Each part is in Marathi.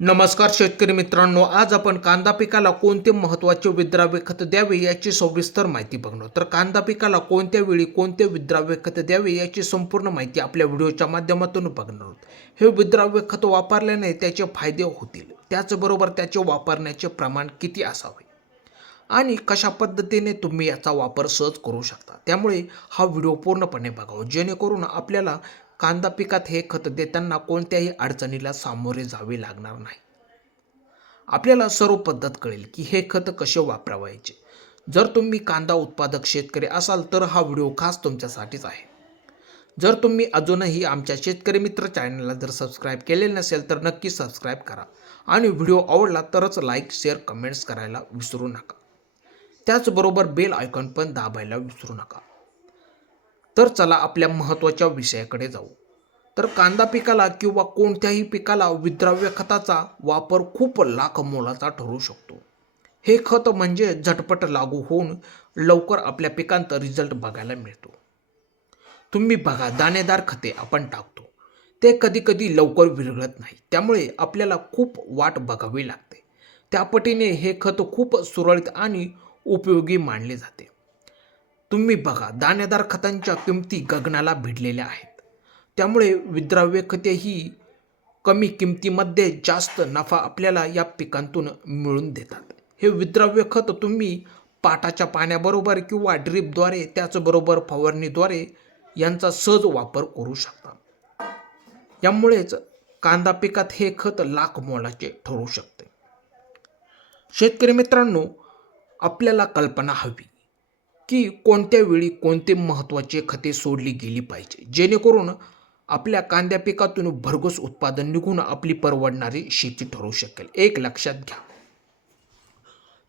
नमस्कार शेतकरी मित्रांनो, आज आपण कांदा पिकाला कोणते महत्त्वाचे विद्राव्य खत द्यावे याची सविस्तर माहिती बघणार. तर कांदा पिकाला कोणत्या वेळी कोणते विद्राव्य खत द्यावे याची संपूर्ण माहिती आपल्या व्हिडिओच्या माध्यमातून बघणार आहोत. हे विद्राव्य खत वापरल्याने त्याचे फायदे होतील, त्याचबरोबर त्याचे वापरण्याचे प्रमाण किती असावे आणि कशा पद्धतीने तुम्ही याचा वापर सहज करू शकता. त्यामुळे हा व्हिडिओ पूर्णपणे बघावा, जेणेकरून आपल्याला कांदा पिकात हे खत देताना कोणत्याही अडचणीला सामोरे जावे लागणार नाही. आपल्याला सर्व पद्धत कळेल की हे खत कसे वापरायचे. जर तुम्ही कांदा उत्पादक शेतकरी असाल तर हा व्हिडिओ खास तुमच्यासाठीच आहे. जर तुम्ही अजूनही आमच्या शेतकरी मित्र चॅनलला जर सबस्क्राईब केलेले नसेल तर नक्की सबस्क्राईब करा आणि व्हिडिओ आवडला तरच लाईक, शेअर, कमेंट्स करायला विसरू नका. त्याचबरोबर बेल आयकॉन पण दाबायला विसरू नका. तर चला आपल्या महत्त्वाच्या विषयाकडे जाऊ. तर कांदा पिकाला किंवा कोणत्याही पिकाला विद्राव्य खताचा वापर खूप लाख मोलाचा ठरू शकतो. हे खत म्हणजे झटपट लागू होऊन लवकर आपल्या पिकांत रिझल्ट बघायला मिळतो. तुम्ही बघा, दाणेदार खते आपण टाकतो ते कधी कधी लवकर विरघळत नाही, त्यामुळे आपल्याला खूप वाट बघावी लागते. त्या पटीने हे खत खूप सुरळीत आणि उपयोगी मानले जाते. तुम्ही बघा, दाणेदार खतांच्या किमती गगनाला भिडलेल्या आहेत. त्यामुळे विद्राव्य खते ही कमी किमतीमध्ये जास्त नफा आपल्याला या पिकांतून मिळून देतात. हे विद्राव्य खत तुम्ही पाटाच्या पाण्याबरोबर किंवा ड्रीपद्वारे, त्याचबरोबर फवारणीद्वारे यांचा सहज वापर करू शकता. यामुळेच कांदा पिकात हे खत लाख मोलाचे ठरू शकते. शेतकरी मित्रांनो, आपल्याला कल्पना हवी की कोणत्या वेळी कोणते महत्त्वाचे खते सोडली गेली पाहिजे, जेणेकरून आपल्या कांद्या पिकातून भरघोस उत्पादन निघून आपली परवडणारी शेती ठरू शकेल. एक लक्षात घ्या,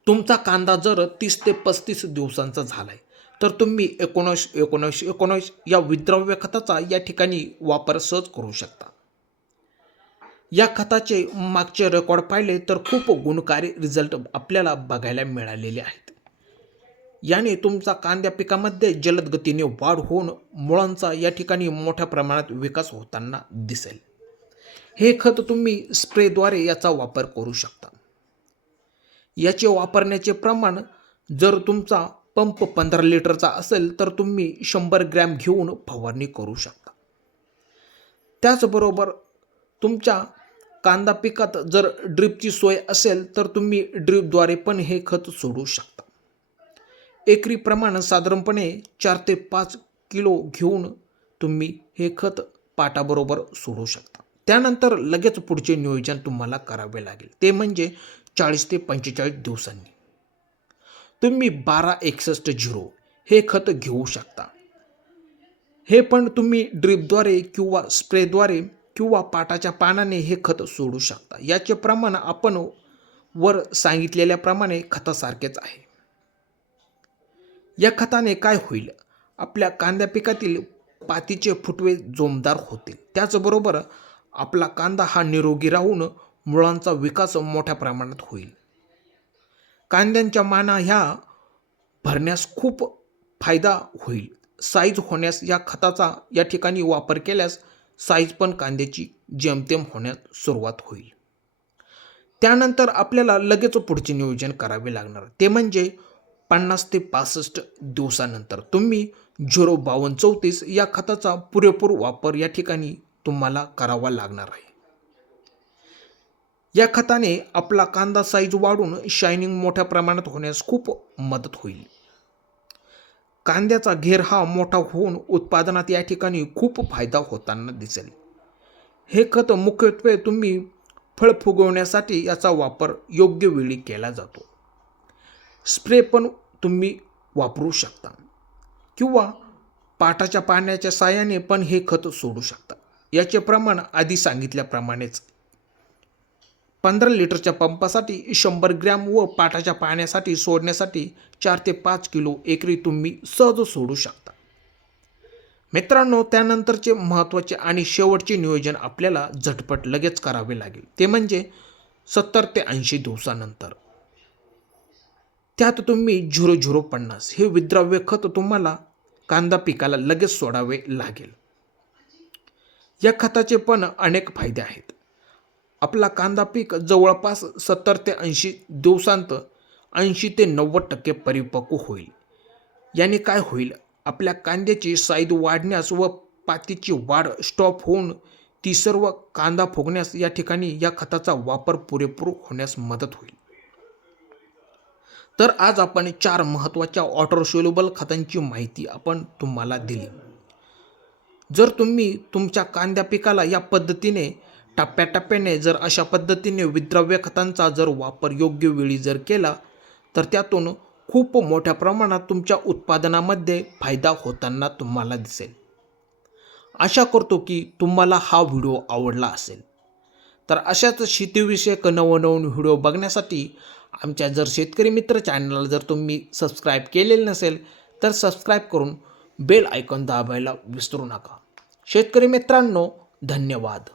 तुमचा कांदा जर 30 ते 35 दिवसांचा झालाय तर तुम्ही 19 या विद्राव्य खताचा या ठिकाणी वापर सहज करू शकता. या खताचे मागचे रेकॉर्ड पाहिले तर खूप गुणकारी रिझल्ट आपल्याला बघायला मिळालेले आहेत. याने तुमचा कांद्या पिकामध्ये जलद गतीने वाढ होऊन मुळांचा या ठिकाणी मोठ्या प्रमाणात विकास होताना दिसेल. हे खत तुम्ही स्प्रेद्वारे याचा वापर करू शकता. याचे वापरण्याचे प्रमाण, जर तुमचा पंप 15 लिटरचा असेल तर तुम्ही 100 ग्रॅम घेऊन फवारणी करू शकता. त्याचबरोबर तुमच्या कांदा पिकात जर ड्रीपची सोय असेल तर तुम्ही ड्रीपद्वारे पण हे खत सोडू शकता. एकरी प्रमाण साधारणपणे 4 ते 5 किलो घेऊन तुम्ही हे खत पाटाबरोबर सोडू शकता. त्यानंतर लगेच पुढचे नियोजन तुम्हाला करावे लागेल, ते म्हणजे 40 ते 45 दिवसांनी तुम्ही 1261 हे खत घेऊ शकता. हे पण तुम्ही ड्रीपद्वारे किंवा स्प्रेद्वारे किंवा पाटाच्या पानाने हे खत सोडू शकता. याचे प्रमाण आपण वर सांगितलेल्याप्रमाणे खतासारखेच आहे. या खताने काय होईल, आपल्या कांद्या पिकातील पातीचे फुटवे जोमदार होतील. त्याचबरोबर आपला कांदा हा निरोगी राहून मुळांचा विकास मोठ्या प्रमाणात होईल. कांद्यांच्या माना ह्या भरण्यास खूप फायदा होईल. साईज होण्यास या खताचा या ठिकाणी वापर केल्यास साईज पण कांद्याची जेमतेम होण्यास सुरुवात होईल. त्यानंतर आपल्याला लगेच पुढचे नियोजन करावे लागणार, ते म्हणजे 50 ते 65 दिवसानंतर तुम्ही 05234 या खताचा पुरेपूर वापर या ठिकाणी तुम्हाला करावा लागणार आहे. या खताने आपला कांदा साईज वाढून शायनिंग मोठ्या प्रमाणात होण्यास खूप मदत होईल. कांद्याचा घेर हा मोठा होऊन उत्पादनात या ठिकाणी खूप फायदा होताना दिसेल. हे खत मुख्यत्वे तुम्ही फळ फुगवण्यासाठी याचा वापर योग्य वेळी केला जातो. स्प्रे पण तुम्ही वापरू शकता किंवा पाटाच्या पाण्याच्या साहाय्याने पण हे खत सोडू शकता. याचे प्रमाण आधी सांगितल्याप्रमाणेच 15 लिटरच्या पंपासाठी 100 ग्रॅम व पाटाच्या पाण्यासाठी सोडण्यासाठी 4 ते 5 किलो एकरी तुम्ही सहज सोडू शकता. मित्रांनो, त्यानंतरचे महत्त्वाचे आणि शेवटचे नियोजन आपल्याला झटपट लगेच करावे लागेल, ते म्हणजे 70 ते 80 दिवसानंतर. त्यात तुम्ही 0050 हे विद्राव्य खत तुम्हाला कांदा पिकाला लगेच सोडावे लागेल. या खताचे पण अनेक फायदे आहेत. आपला कांदा पीक जवळपास 70 ते 80 दिवसांत 80 ते 90% परिपक्व होईल. याने काय होईल, आपल्या कांद्याची साईज वाढण्यास व पातीची वाढ स्टॉप होऊन ती सर्व कांदा फुगण्यास या ठिकाणी या खताचा वापर पुरेपूर होण्यास मदत होईल. तर आज आपण 4 महत्त्वाच्या वॉटर सोल्युबल खतांची माहिती आपण तुम्हाला दिली. जर तुम्ही तुमच्या कांद्या पिकाला या पद्धतीने टप्प्याटप्प्याने जर अशा पद्धतीने विद्राव्य खतांचा जर वापर योग्य वेळी जर केला तर त्यातून खूप मोठ्या प्रमाणात तुमच्या उत्पादनामध्ये फायदा होताना तुम्हाला दिसेल. आशा करतो की तुम्हाला हा व्हिडिओ आवडला असेल. तर अशाच शेतीविषयक नवनवीन व्हिडिओ बघण्यासाठी आमच्या जर शेतकरी मित्र चॅनलला जर तुम्ही सबस्क्राईब केलेले नसेल तर सबस्क्राईब करून बेल आयकॉन दाबायला विसरू नका. शेतकरी मित्रांनो, धन्यवाद.